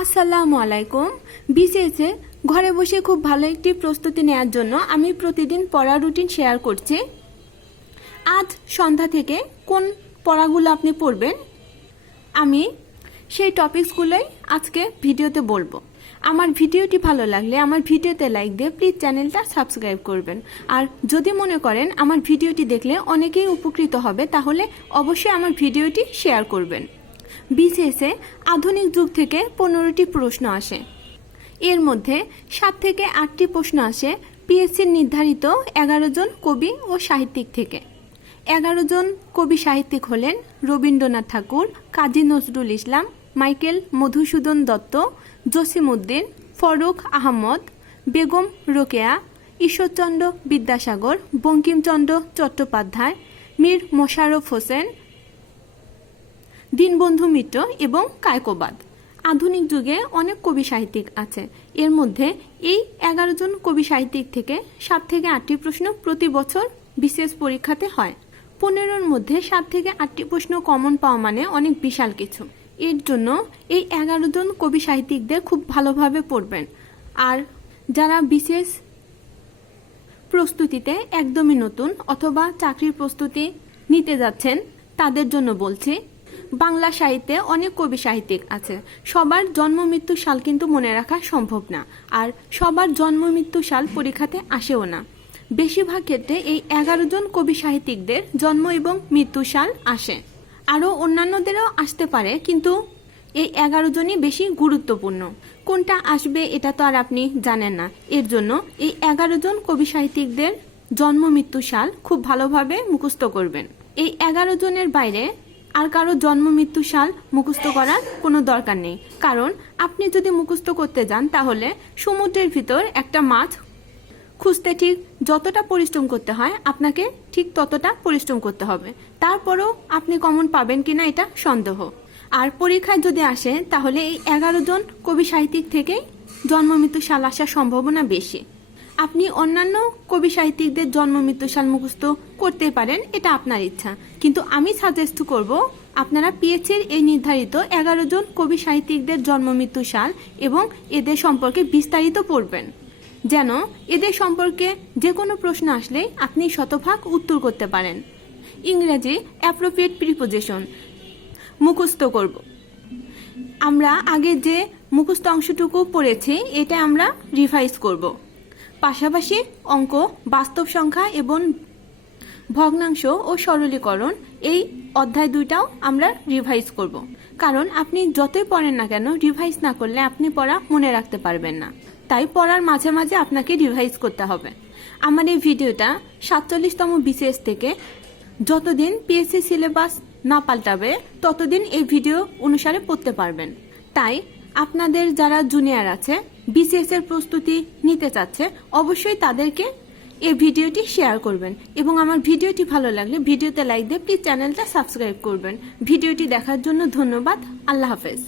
আসসালামু আলাইকুম। বিসিএসে ঘরে বসে খুব ভালো একটি প্রস্তুতি নেওয়ার জন্য আমি প্রতিদিন পড়া রুটিন শেয়ার করছি। আজ সন্ধ্যা থেকে কোন পড়াগুলো আপনি পড়বেন আমি সেই টপিকসগুলোই আজকে ভিডিওতে বলবো। আমার ভিডিওটি ভালো লাগলে আমার ভিডিওতে লাইক দিয়ে প্লিজ চ্যানেলটা সাবস্ক্রাইব করবেন। আর যদি মনে করেন আমার ভিডিওটি দেখলে অনেকেই উপকৃত হবে তাহলে অবশ্যই আমার ভিডিওটি শেয়ার করবেন। বিসিএসে আধুনিক যুগ থেকে 15টি প্রশ্ন আসে। এর মধ্যে 7 থেকে 8টি প্রশ্ন আসে পিএসসির নির্ধারিত 11 জন কবি ও সাহিত্যিক থেকে। 11 জন কবি সাহিত্যিক হলেন রবীন্দ্রনাথ ঠাকুর, কাজী নজরুল ইসলাম, মাইকেল মধুসূদন দত্ত, জসিমউদ্দিন, ফরুক আহমদ, বেগম রোকেয়া, ঈশ্বরচন্দ্র বিদ্যাসাগর, বঙ্কিমচন্দ্র চট্টোপাধ্যায়, মীর মোশাররফ হোসেন, দীনবন্ধু মিত্র এবং কায়কোবাদ। আধুনিক যুগে অনেক কবি সাহিত্যিক আছে। এর মধ্যে এই 11 জন কবি সাহিত্যিক থেকে 7 থেকে 8টি প্রশ্ন প্রতি বছর বিসিএস পরীক্ষাতে হয়। 15-র মধ্যে 7 থেকে 8টি প্রশ্ন কমন পাওয়া মানে অনেক বিশাল কিছু। এর জন্য এই 11 জন কবি সাহিত্যিকদের খুব ভালোভাবে পড়বেন। আর যারা বিসিএস প্রস্তুতিতে একদমই নতুন অথবা চাকরির প্রস্তুতি নিতে যাচ্ছেন তাদের জন্য বলছি, বাংলা সাহিত্যে অনেক কবি সাহিত্যিক আছে। সবার জন্ম মৃত্যু সাল কিন্তু মনে রাখা সম্ভব না, আর সবার জন্ম মৃত্যু সাল পরীক্ষাতে আসেও না। বেশিরভাগ ক্ষেত্রে এই 11 জন কবি সাহিত্যিকদের জন্ম এবং মৃত্যু সাল আসে। আরও অন্যান্যদেরও আসতে পারে, কিন্তু এই 11 জনই বেশি গুরুত্বপূর্ণ। কোনটা আসবে এটা তো আর আপনি জানেন না। এর জন্য এই 11 জন কবি সাহিত্যিকদের জন্ম মৃত্যু সাল খুব ভালোভাবে মুখস্থ করবেন। এই 11 জনের বাইরে আর কারো জন্ম মৃত্যু সাল মুখস্থ করার কোনো দরকার নেই, কারণ আপনি যদি মুখস্থ করতে যান তাহলে সমুদ্রের ভিতর একটা মাছ খুঁজতে ঠিক যতটা পরিশ্রম করতে হয় আপনাকে ঠিক ততটা পরিশ্রম করতে হবে। তারপরও আপনি কমন পাবেন কিনা এটা সন্দেহ। আর পরীক্ষায় যদি আসে তাহলে এই 11 জন কবি সাহিত্যিক থেকেই জন্ম মৃত্যু সাল আসার সম্ভাবনা বেশি। আপনি অন্যান্য কবি সাহিত্যিকদের জন্ম মৃত্যু সাল মুখস্থ করতে পারেন, এটা আপনার ইচ্ছা, কিন্তু আমি সাজেস্ট করব আপনারা পিএসসির এই নির্ধারিত 11 জন কবি সাহিত্যিকদের জন্ম মৃত্যু সাল এবং এদের সম্পর্কে বিস্তারিত পড়বেন, যেন এদের সম্পর্কে যে কোনো প্রশ্ন আসলে আপনি শতভাগ উত্তর করতে পারেন। ইংরেজি অ্যাপ্রোপ্রিয়েট প্রিপোজিশন মুখস্থ করব। আমরা আগে যে মুখস্থ অংশটুকু পড়েছি এটা আমরা রিভাইজ করব। পাশাপাশি অঙ্ক, বাস্তব সংখ্যা এবং ভগ্নাংশ ও সরলীকরণ এই অধ্যায় 2টাও আমরা রিভাইজ করব। কারণ আপনি যতই পড়েন না কেন রিভাইজ না করলে আপনি পড়া মনে রাখতে পারবেন না। তাই পড়ার মাঝে মাঝে আপনাকে রিভাইজ করতে হবে। আমার এই ভিডিওটা 47তম বিসিএস থেকে যতদিন পিএসসি সিলেবাস না পাল্টাবে ততদিন এই ভিডিও অনুসারে পড়তে পারবেন। তাই আপনাদের যারা জুনিয়র আছে বিসিএস এর প্রস্তুতি নিতে চাচ্ছে অবশ্যই তাদেরকে এই ভিডিওটি শেয়ার করবেন এবং আমার ভিডিওটি ভালো লাগলে ভিডিওতে লাইক দিয়ে প্লিজ চ্যানেলটা সাবস্ক্রাইব করবেন। ভিডিওটি দেখার জন্য ধন্যবাদ। আল্লাহ হাফেজ।